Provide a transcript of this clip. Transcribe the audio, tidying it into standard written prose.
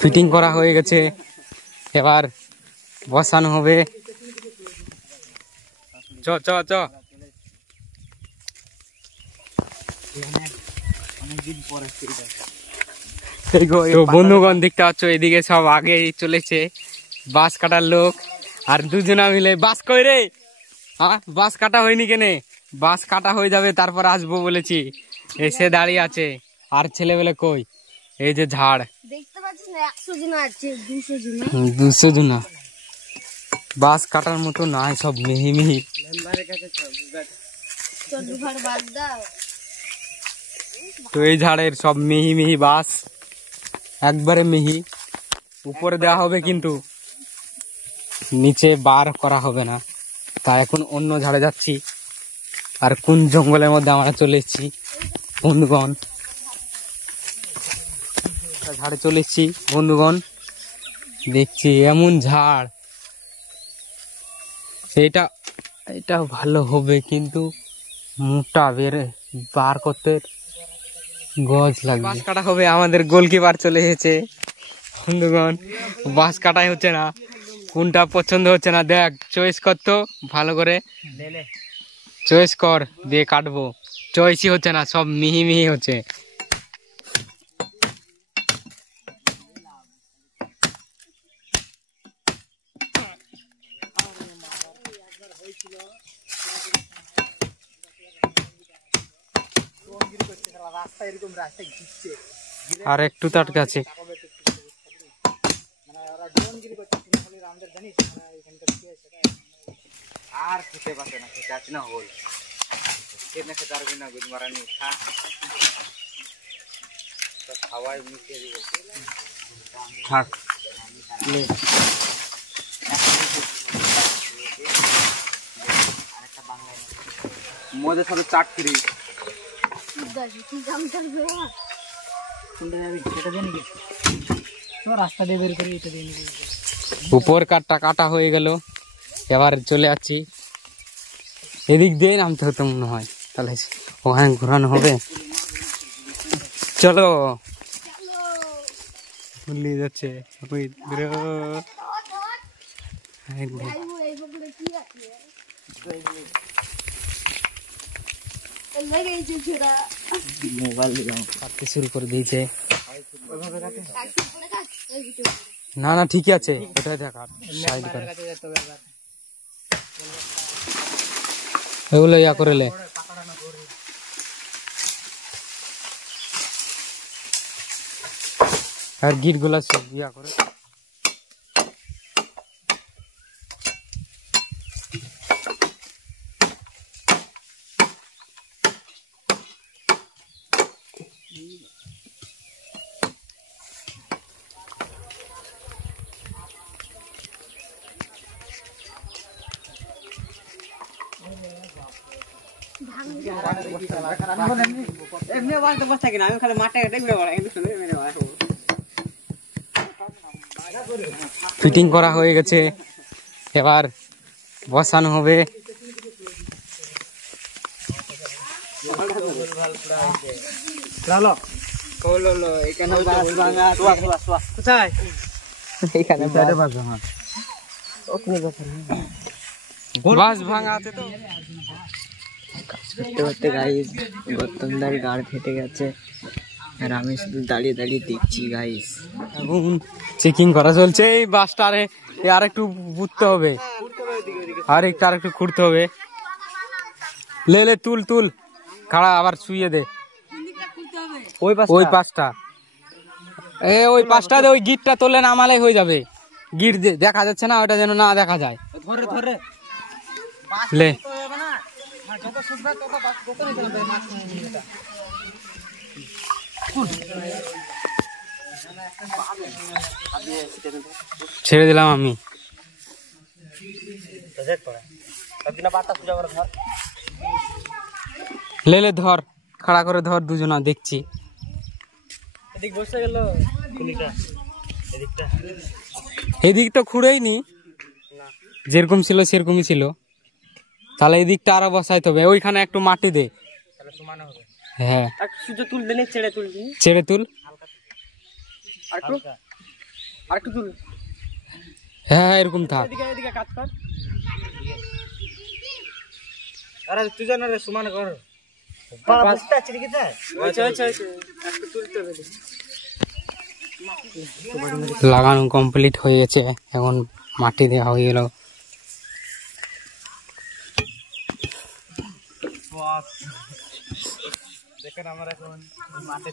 Fitting করা হয়ে গেছে, এবার বসানো হবে। চ চ চ বন্ধুগণ দেখতে পাচ্ছ এদিকে সব আগে চলেছে বাঁশ কাটার লোক, আর দুজনা মিলে বাঁশ কই রে, হ্যাঁ বাঁশ কাটা হয়নি কেনে, বাঁশ কাটা হয়ে যাবে তারপর আসবো বলেছি, এসে দাঁড়িয়ে আছে। আর ছেলেবেলে কই, এই যে ঝাড় দেখতে পাচ্ছিস না 100 জন আছে, 200 জনা বাঁশ কাটার মতো নাই, সব মিহি মিহি। তো এই ঝাড়ের সব মিহি মিহি বাঁশ, একবারে মিহি, উপরে দেওয়া হবে কিন্তু নিচে বার করা হবে না। তাই এখন অন্য ঝাড়ে যাচ্ছি। আর কোন জঙ্গলের মধ্যে আমরা চলে এসেছি বন্ধুগণ, ঝাড়ে চলে এসেছি বন্ধুগণ। দেখছি এমন ঝাড়, এটা ভালো হবে কিন্তু মোটা বেড়ে বার করতে গজ লাগবে। বাঁশ কাটা হবে, আমাদের গোলকিপার চলে এসেছে বন্ধুগণ। বাঁশ কাটাই হচ্ছে না, কোনটা পছন্দ হচ্ছে না, দেখ চয়েস কর তো ভালো করে, চয়েস কর দিয়ে কাটবো। চয়েসই হচ্ছে না, সব মিহি মিহি হচ্ছে। আর একটু তাটকা আছে, আর খেতে পারছে না, খেতে আছে না হল খেতে খেতে পারবি না, গুদ মারানি খা খাওয়াই মিশিয়ে দিব থাক। মদের সাথে চাট ফ্রি, রাস্তা দিয়ে বের করে এটা দিয়ে উপর কাটটা কাটা হয়ে গেল, এবার চলে যাচ্ছি এদিক দিয়ে নামতে হতো মনে হয়, তাহলে ওখানে ঘোরানো হবে। চলো ভুলে যাচ্ছে কাটতে শুরু করে দিয়েছে। না না ঠিকই আছে, ওটাই দেখা সাইড করে ওগুলো ইয়া করেলে। আর গিট গুলা সব ইয়া করে ফিটিং করা হয়ে গেছে, এবার বসানো হবে। বাঁশ ভাঙা আছে তো করতে করতে গাইস গৌতমদার গাড় ফেটে গেছে, আর আমি শুধু দাঁড়িয়ে দাঁড়িয়ে দেখছি গাইস। এখন চেকিং করা চলছে। এই বাসটা আর একটু বুঝতে হবে, আর একটু খুঁড়তে হবে। লে লে তুল তুল, খাড়া আবার শুয়ে দে ওই পাশটা, ওই পাশটা দে, ওই গিটটা তোলে নামালে হয়ে যাবে। গিট দেখা যাচ্ছে না, ওটা যেন না দেখা যায়। লে ছেড়ে দিলাম আমি। লে ধর, খাড়া করে ধর, দুজনা দেখছি। এদিক তো খুঁড়েইনি, যেরকম ছিল সেরকমই ছিল। তাহলে এদিকটা আরো বসাইতে হবে, ওইখানে একটু মাটি দে, হ্যাঁ সুযোগ তুল দিলে ছেড়ে তুল দিন ছেড়ে তুল। আর একটু তুল হ্যাঁ এরকম থাক। এদিকে কাজ কর আরে তুই জানা রে সমান কর বুঝতে আছে কি স্যার একটু তুলতে হবে লাগানো কমপ্লিট হয়ে গেছে, এখন মাটি দেওয়া হয়ে গেল। দেখেন আমরা এখন মাঠে